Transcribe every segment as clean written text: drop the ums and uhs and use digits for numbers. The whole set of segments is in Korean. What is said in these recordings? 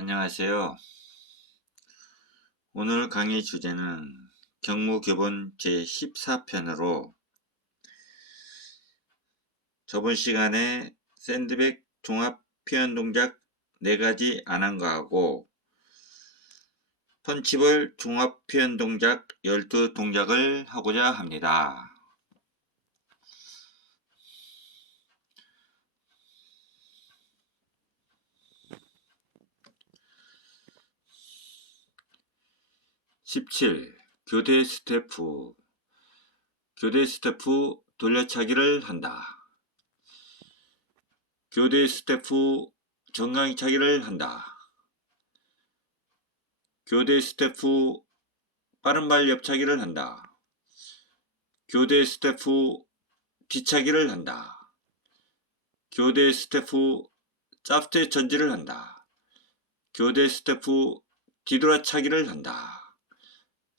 안녕하세요. 오늘 강의 주제는 경무교본 제14편으로 저번 시간에 샌드백 종합 표현 동작 4가지 안 한 거하고 펀치볼 종합 표현 동작 12동작을 하고자 합니다. (17) 교대 스태프 돌려차기를 한다. 교대 스태프 정강이차기를 한다. 교대 스태프 빠른발 옆차기를 한다. 교대 스태프 뒤차기를 한다. 교대 스태프 짭스텝 전지를 한다. 교대 스태프 뒤돌아차기를 한다.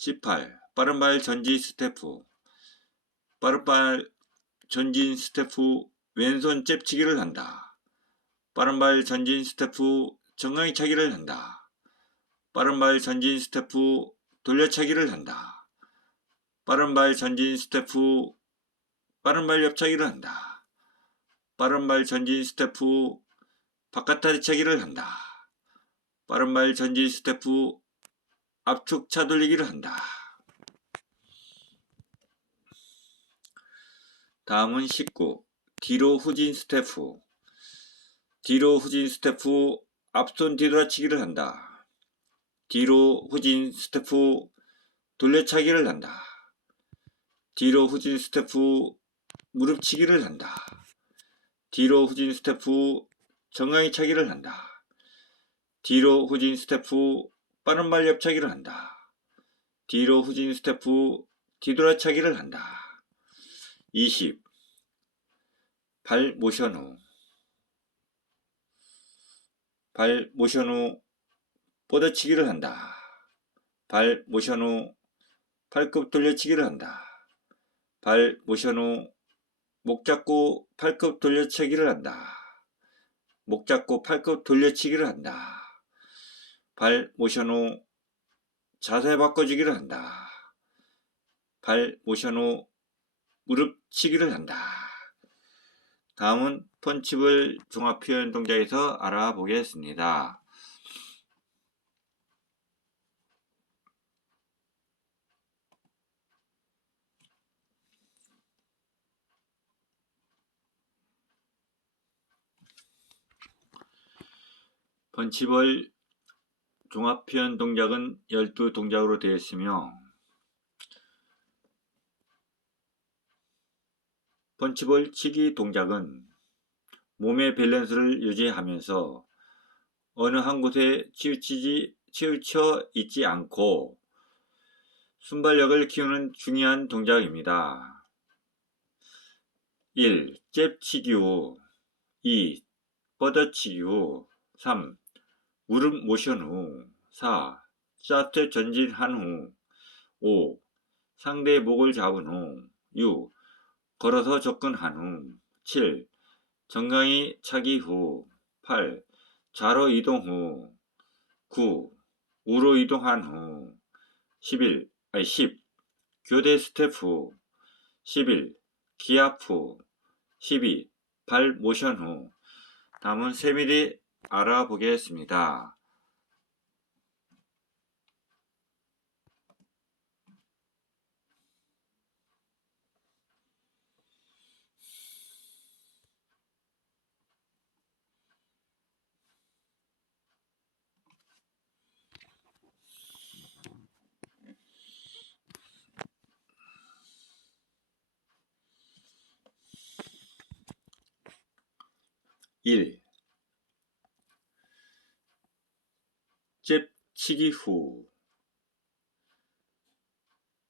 18. 빠른발 전진 스태프 빠른발 전진 스태프 왼손 잽치기를 한다. 빠른발 전진 스태프 정강이 차기를 한다. 빠른발 전진 스태프 돌려차기를 한다. 빠른발 전진 스태프 빠른발 옆차기를 한다. 빠른발 전진 스태프 바깥다리 차기를 한다. 빠른발 전진 스태프 압축 차돌리기를 한다. 다음은 19. 뒤로 후진 스태프 앞손 뒤돌아치기를 한다. 뒤로 후진 스태프 돌려차기를 한다. 뒤로 후진 스태프 무릎치기를 한다. 뒤로 후진 스태프 정강이 차기를 한다. 뒤로 후진 스태프 빠른발 옆차기를 한다. 뒤로 후진 스태프 뒤돌아차기를 한다. 20. 발 모션 후 뻗어치기를 한다. 발 모션 후 팔굽 돌려치기를 한다. 발 모션 후 목 잡고 팔굽 돌려치기를 한다. 목 잡고 팔굽 돌려치기를 한다. 발 모션 후 자세 바꿔주기를 한다. 발 모션 후 무릎 치기를 한다. 다음은 펀치볼 종합 표현 동작에서 알아보겠습니다. 펀치볼 종합 표현 동작은 12동작으로 되어 있으며 펀치볼 치기 동작은 몸의 밸런스를 유지하면서 어느 한 곳에 치우쳐 있지 않고 순발력을 키우는 중요한 동작입니다. 1. 잽치기 후 2. 뻗어치기 후 3. 무릎 모션 후 4. 짭스텝 전진한 후 5. 상대의 목을 잡은 후 6. 걸어서 접근한 후 7. 정강이 차기 후 8. 좌로 이동 후 9. 우로 이동한 후 10. 교대 스텝 후 11. 기압 후 12. 발 모션 후. 다음은 세밀히 알아보겠습니다. (1)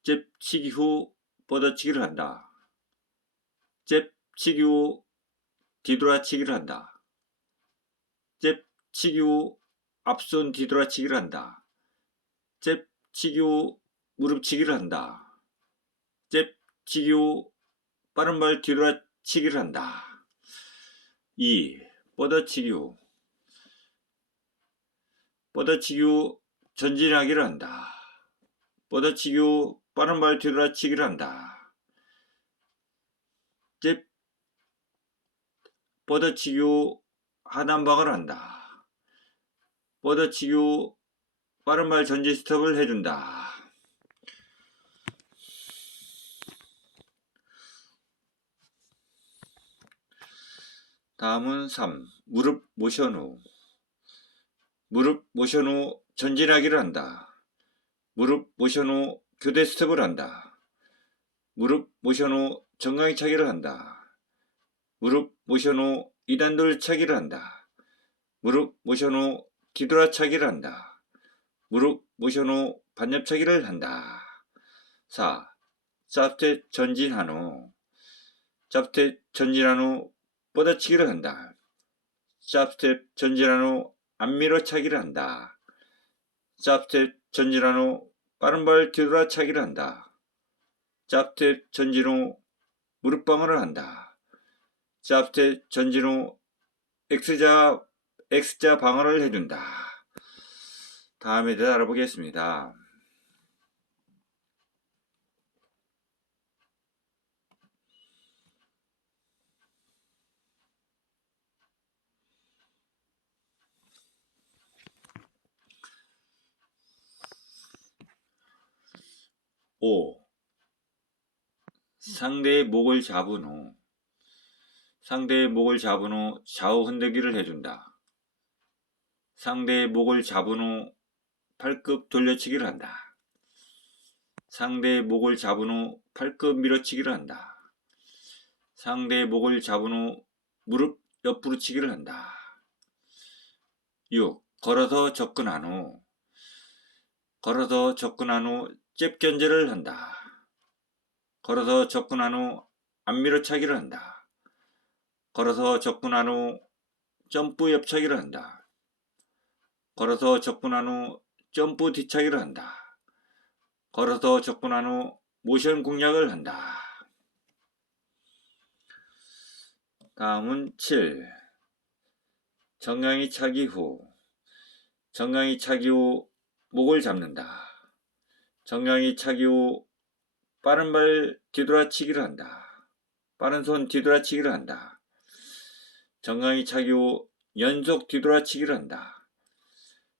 잽치기 후 뻗어치기를 한다. 잽치기 후 뒤돌아치기를 한다. 잽치기 후 앞손 뒤돌아치기를 한다. 잽치기 후 무릎치기를 한다. 잽치기 후 빠른발 뒤돌아치기를 한다. 2. 뻗어치기 후 뻗어치기 후 전진하기를 한다. 뻗어치기 후 빠른 발 뒤돌아치기를 한다. 뻗어치기 후 하단박을 한다. 뻗어치기 후 빠른 발 전진 스톱을 해준다. 다음은 3. 무릎 모션 후. 무릎 모션 후 전진하기를 한다. 무릎 모션 후 교대 스텝을 한다. 무릎 모션 후 정강이 차기를 한다. 무릎 모션 후 2단 돌차기를 한다. 무릎 모션 후 뒤돌아 차기를 한다. 무릎 모션 후 반엽차기를 한다. 4. 짭스텝 전진한 후. 짭스텝 전진한 후 뻗어치기를 한다. 짭스텝 전진한 후 앞밀어 차기를 한다. 짭스텝 전진한 후 빠른 발 뒤돌아 차기를 한다. 짭스텝 전진 후 무릎 방어를 한다. 짭스텝 전진 후 X자 방어를 해준다. 다음에 대해서 알아보겠습니다. (5) 상대의 목을 잡은 후 좌우 흔들기를 해준다. 상대의 목을 잡은 후 팔굽 돌려치기를 한다. 상대의 목을 잡은 후 팔굽 밀어치기를 한다. 상대의 목을 잡은 후 무릎 옆으로 치기를 한다. 6. 걸어서 접근한 후 잽견제를 한다. 걸어서 접근한 후 앞밀어차기를 한다. 걸어서 접근한 후 점프 옆차기를 한다. 걸어서 접근한 후 점프 뒤차기를 한다. 걸어서 접근한 후 모션 공략을 한다. 다음은 7. 정강이 차기 후 목을 잡는다. 정강이 차기 후 빠른 발 뒤돌아치기를 한다. 빠른 손 뒤돌아치기를 한다. 정강이 차기 후 연속 뒤돌아치기를 한다.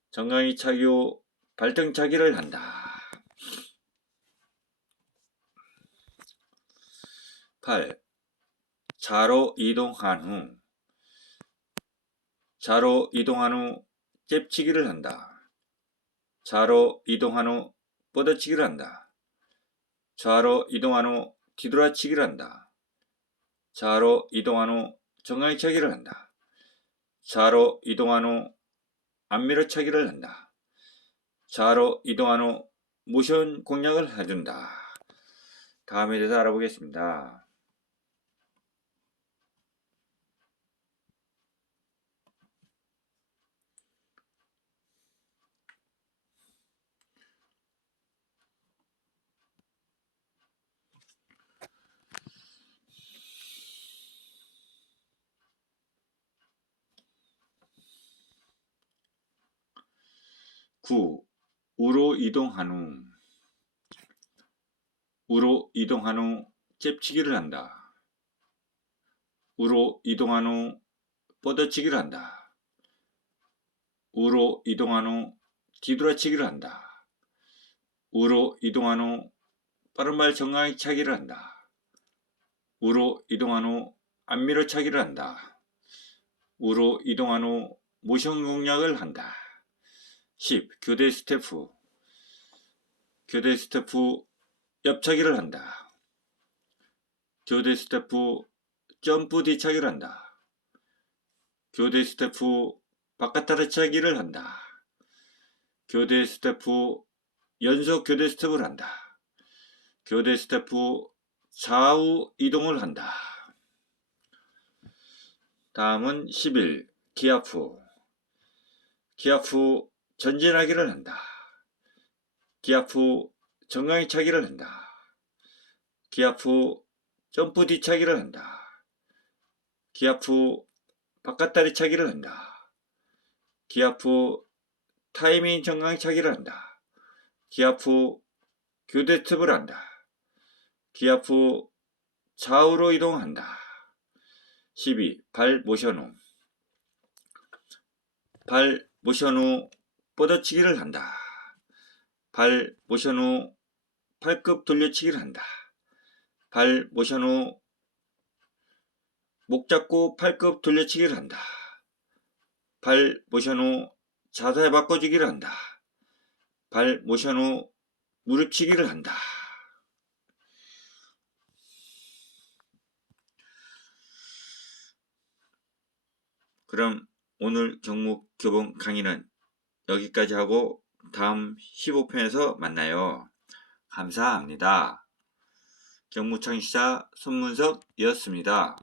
정강이 차기 후 발등차기를 한다. 8. 좌로 이동한 후 잽치기를 한다. 좌로 이동한 후 뻗어치기를 한다. 좌로 이동한 후 뒤돌아치기를 한다. 좌로 이동한 후 정강이 차기를 한다. 좌로 이동한 후 앞밀어차기를 한다. 좌로 이동한 후 모션 공략을 해준다. 다음에 대해서 알아보겠습니다. 우로 이동한 후 잽치기를 한다. 우로 이동한 후 뻗어치기를 한다. 우로 이동한 후 뒤돌아치기를 한다. 우로 이동한 후 빠른발 정강이 차기를 한다. 우로 이동한 후 앞밀어 차기를 한다. 우로 이동한 후 모션 공략을 한다. 10. 교대 스텝 후 옆차기를 한다. 교대 스텝 후 점프 뒤차기를 한다. 교대 스텝 후 바깥 아래차기를 한다. 교대 스텝 후 연속 교대 스텝을 한다. 교대 스텝 후 좌우 이동을 한다. 다음은 11. 기압 후 전진하기를 한다. 기압 후 정강이 차기를 한다. 기압 후 점프 뒤차기를 한다. 기압 후 바깥다리 차기를 한다. 기압 후 타이밍 정강차기를 한다. 기합 후 교대 스텝을 한다. 기합 후 좌우로 이동한다. 12. 발 모션 후. 발 모션 후 뻗어치기를 한다. 발 모션 후 팔굽 돌려치기를 한다. 발 모션 후 목 잡고 팔굽 돌려치기를 한다. 발 모션 후 자세 바꿔주기를 한다. 발 모션 후 무릎치기를 한다. 그럼 오늘 경무 교본 강의는 여기까지 하고 다음 15편에서 만나요. 감사합니다. 경무창시자 손문석이었습니다.